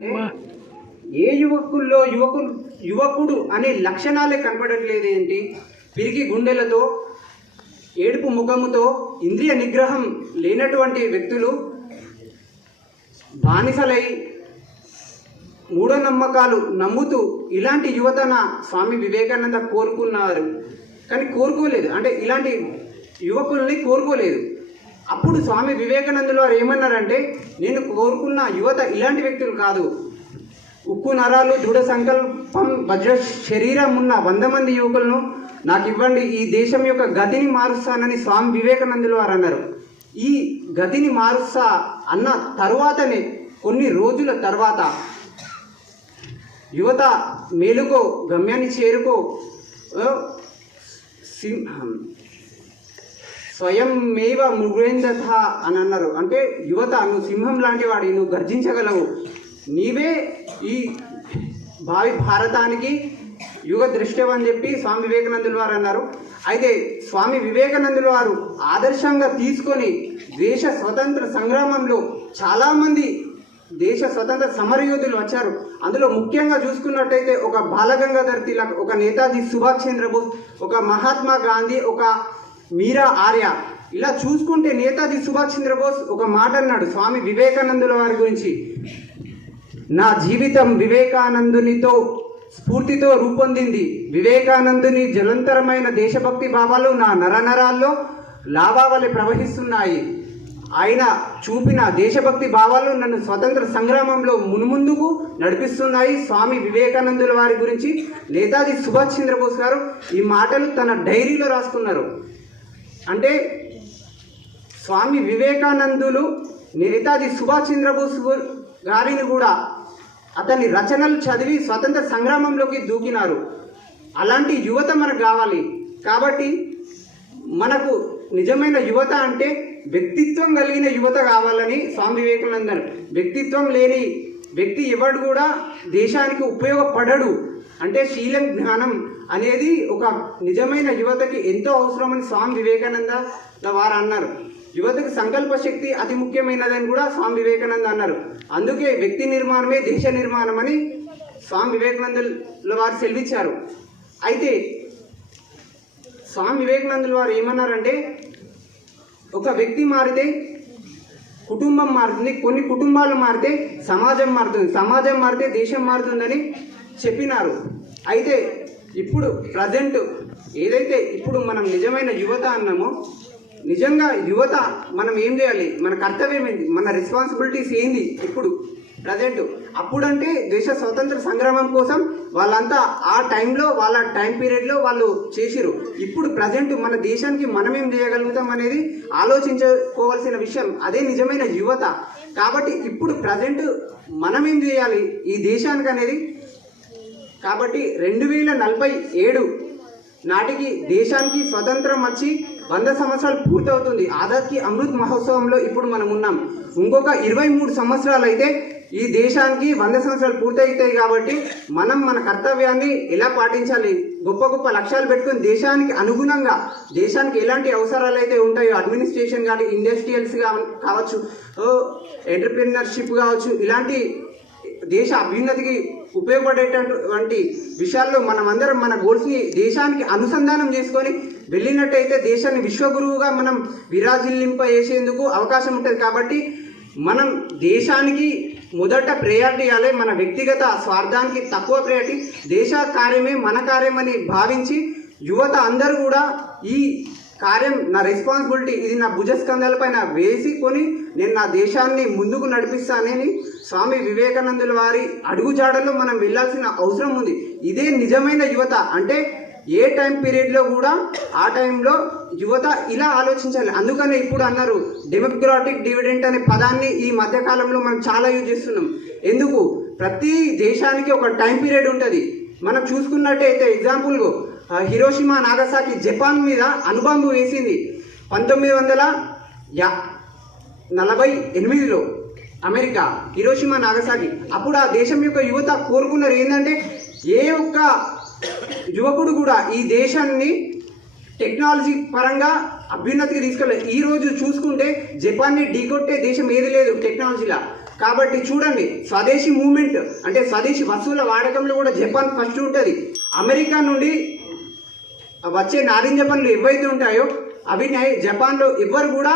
ఏ యువకుల్లో యువకుడు యువకుడు అనే లక్షణాలే కనపడట్లేదు ఏంటి? పిరికి గుండెలతో ఏడుపు ముఖముతో ఇంద్రియ నిగ్రహం లేనటువంటి వ్యక్తులు బానిసలై మూఢనమ్మకాలు నమ్ముతూ ఇలాంటి యువతన స్వామి వివేకానంద కోరుకున్నారు. కానీ కోరుకోలేదు. అంటే ఇలాంటి యువకుల్ని కోరుకోలేదు. అప్పుడు స్వామి వివేకానందులు వారు ఏమన్నారంటే నేను కోరుకున్న యువత ఇలాంటి వ్యక్తులు కాదు. ఉక్కు నరాలు దృఢ సంకల్పం వజ్ర శరీరం ఉన్న వంద మంది యువకులను నాకు ఇవ్వండి. ఈ దేశం యొక్క గతిని మారుస్తానని స్వామి వివేకానందులు వారు అన్నారు. ఈ గతిని మారుస్తా అన్న తరువాతనే కొన్ని రోజుల తర్వాత యువత మేలుకో గమ్యాన్ని చేరుకో సింహం స్వయం మేవ అని అన్నారు. అంటే యువత నువ్వు సింహం లాంటి వాడి నువ్వు గర్జించగలవు. నీవే ఈ భావి భారతానికి యుగ దృష్టం అని చెప్పి స్వామి వివేకానందుల వారు అన్నారు. అయితే స్వామి వివేకానందుల వారు ఆదర్శంగా తీసుకొని దేశ స్వతంత్ర సంగ్రామంలో చాలామంది దేశ స్వతంత్ర సమరయోధులు వచ్చారు. అందులో ముఖ్యంగా చూసుకున్నట్టయితే ఒక బాలగంగాధర్ తిలక్ ఒక నేతాజీ సుభాష్ చంద్రబోస్ ఒక మహాత్మా గాంధీ ఒక మీరా ఆర్య ఇలా చూసుకుంటే నేతాజీ సుభాష్ చంద్రబోస్ ఒక మాట అన్నాడు స్వామి వివేకానందుల వారి గురించి. నా జీవితం వివేకానందునితో స్ఫూర్తితో రూపొందింది. వివేకానందుని జలంతరమైన దేశభక్తి భావాలు నా నరనరాల్లో లావావలి ప్రవహిస్తున్నాయి. ఆయన చూపిన దేశభక్తి భావాలు నన్ను స్వతంత్ర సంగ్రామంలో మునుముందుకు నడిపిస్తున్నాయి స్వామి వివేకానందుల వారి గురించి. నేతాజీ సుభాష్ చంద్రబోస్ గారు ఈ మాటలు తన డైరీలో రాసుకున్నారు. అంటే స్వామి వివేకానందులు నేతాజీ సుభాష్ చంద్రబోస్ గారిని కూడా అతని రచనలు చదివి స్వతంత్ర సంగ్రామంలోకి దూకినారు. అలాంటి యువత మనకు కావాలి. కాబట్టి మనకు నిజమైన యువత అంటే వ్యక్తిత్వం కలిగిన యువత కావాలని స్వామి వివేకానంద వ్యక్తిత్వం లేని వ్యక్తి ఎవడు కూడా దేశానికి ఉపయోగపడడు. అంటే శీలం జ్ఞానం అనేది ఒక నిజమైన యువతకి ఎంతో అవసరమని స్వామి వివేకానంద వారు అన్నారు. యువతకు సంకల్ప శక్తి అతి ముఖ్యమైనదని కూడా స్వామి వివేకానంద అన్నారు. అందుకే వ్యక్తి నిర్మాణమే దేశ నిర్మాణం అని స్వామి వివేకానందుల వారు సెలవిచ్చారు. అయితే స్వామి వివేకానందుల వారు ఏమన్నారంటే ఒక వ్యక్తి మారితే కుటుంబం మారుతుంది కొన్ని కుటుంబాలు మారితే సమాజం మారుతుంది సమాజం మారితే దేశం మారుతుందని చెప్పినారు. అయితే ఇప్పుడు ప్రజెంట్ ఏదైతే ఇప్పుడు మనం నిజమైన యువత అన్నామో నిజంగా యువత మనం ఏం చేయాలి? మన కర్తవ్యం ఏంది? మన రెస్పాన్సిబిలిటీస్ ఏంది? ఇప్పుడు ప్రజెంట్ అప్పుడంటే దేశ స్వతంత్ర సంగ్రామం కోసం వాళ్ళంతా ఆ టైంలో వాళ్ళ టైం పీరియడ్లో వాళ్ళు చేసిరు ఇప్పుడు ప్రజెంట్ మన దేశానికి మనం ఏం చేయగలుగుతాం అనేది ఆలోచించుకోవాల్సిన విషయం. అదే నిజమైన యువత. కాబట్టి ఇప్పుడు ప్రజెంట్ మనం ఏం చేయాలి? ఈ దేశానికి అనేది కాబట్టి రెండు వేల నలభై ఏడు నాటికి దేశానికి స్వతంత్రం వచ్చి వంద సంవత్సరాలు పూర్తవుతుంది. ఆజాద్కి అమృత్ మహోత్సవంలో ఇప్పుడు మనం ఉన్నాం. ఇంకొక ఇరవై మూడు సంవత్సరాలు అయితే ఈ దేశానికి వంద సంవత్సరాలు పూర్తవుతాయి కాబట్టి మనం మన కర్తవ్యాన్ని ఎలా పాటించాలి? గొప్ప గొప్ప లక్ష్యాలు పెట్టుకుని దేశానికి అనుగుణంగా దేశానికి ఎలాంటి అవసరాలు అయితే ఉంటాయో అడ్మినిస్ట్రేషన్ కానీ ఇండస్ట్రియల్స్ కావచ్చు ఎంటర్ప్రినర్షిప్ కావచ్చు ఇలాంటి దేశ అభ్యున్నతికి ఉపయోగపడేటటువంటి విషయాల్లో మనం అందరం మన గోల్స్ని దేశానికి అనుసంధానం చేసుకొని వెళ్ళినట్టయితే దేశాన్ని విశ్వగురువుగా మనం విరాజిల్లింప చేసేందుకు అవకాశం ఉంటుంది. కాబట్టి మనం దేశానికి మొదట ప్రయారిటీ ఇవ్వాలి. మన వ్యక్తిగత స్వార్థానికి తక్కువ ప్రయారిటీ దేశ కార్యమే మన కార్యమని భావించి యువత అందరూ కూడా ఈ కార్యం నా రెస్పాన్సిబిలిటీ ఇది నా భుజస్కంధాల పైన వేసుకొని నేను నా దేశాన్ని ముందుకు నడిపిస్తానని స్వామి వివేకానందుల వారి అడుగుజాడలో మనం వెళ్ళాల్సిన అవసరం ఉంది. ఇదే నిజమైన యువత. అంటే ఏ టైం పీరియడ్లో కూడా ఆ టైంలో యువత ఇలా ఆలోచించాలి. అందుకనే ఇప్పుడు అన్నారు డెమోక్రాటిక్ డివిడెంట్ అనే పదాన్ని ఈ మధ్యకాలంలో మనం చాలా యూజ్ చేస్తున్నాం. ఎందుకు? ప్రతి దేశానికి ఒక టైం పీరియడ్ ఉంటుంది. మనం చూసుకున్నట్టయితే ఎగ్జాంపుల్గా హిరోషిమా నాగసాకి జపాన్ మీద అనుబాంబు వేసింది. పంతొమ్మిది వందల యా నలభై ఎనిమిదిలో అమెరికా హిరోషిమా నాగసాకి. అప్పుడు ఆ దేశం యొక్క యువత కోరుకున్నారు ఏంటంటే ఏ ఒక్క యువకుడు కూడా ఈ దేశాన్ని టెక్నాలజీ పరంగా అభ్యున్నతికి తీసుకెళ్ళారు ఈ రోజు చూసుకుంటే జపాన్ని ఢీకొట్టే దేశం ఏది లేదు టెక్నాలజీలా. కాబట్టి చూడండి స్వదేశీ మూమెంట్ అంటే స్వదేశీ వస్తువుల వాడకంలో కూడా జపాన్ ఫస్ట్ ఉంటుంది. అమెరికా నుండి వచ్చే నారింజ పండ్లు ఏవైతే ఉంటాయో అవి జపాన్లో ఎవ్వరు కూడా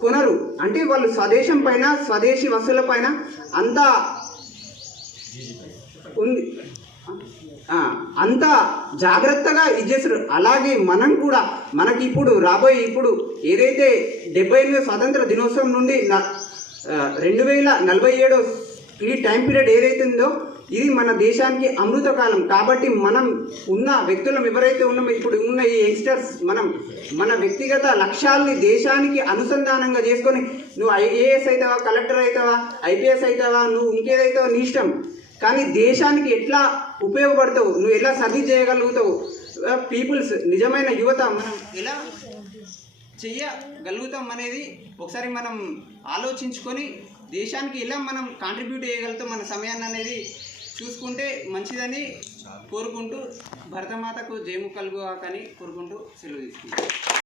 కొనరు. అంటే వాళ్ళు స్వదేశం పైన స్వదేశీ వస్తువుల పైన అంత ఉంది. అంత జాగ్రత్తగా ఇది చేస్తారు అలాగే మనం కూడా మనకి ఇప్పుడు రాబోయే ఇప్పుడు ఏదైతే డెబ్బై ఎనిమిది స్వాతంత్ర దినోత్సవం నుండి న- రెండు వేల నలభై ఏడో ఈ టైం పీరియడ్ ఏదైతుందో ఇది మన దేశానికి అమృత కాలం. కాబట్టి మనం ఉన్న వ్యక్తులం ఎవరైతే ఉన్నామో ఇప్పుడు ఉన్న ఈ యంగ్స్టర్స్ మనం మన వ్యక్తిగత లక్ష్యాల్ని దేశానికి అనుసంధానంగా చేసుకొని నువ్వు ఐఏఎస్ అవుతావా కలెక్టర్ అవుతావా ఐపీఎస్ అవుతావా నువ్వు ఇంకేదైతావో నీ ఇష్టం. కానీ దేశానికి ఎట్లా ఉపయోగపడతావు? నువ్వు ఎలా సర్వీస్ చేయగలుగుతావు? పీపుల్స్ నిజమైన యువత మనం ఎలా చెయ్యగలుగుతాం అనేది ఒకసారి మనం ఆలోచించుకొని దేశానికి ఎలా మనం కాంట్రిబ్యూట్ చేయగలుగుతాం మన సమయాన్ని అనేది చూసుకుంటే మంచిదని కోరుకుంటూ భరతమాతకు జయము కలుగు కానీ కోరుకుంటూ సెలవు తీసుకుంటాం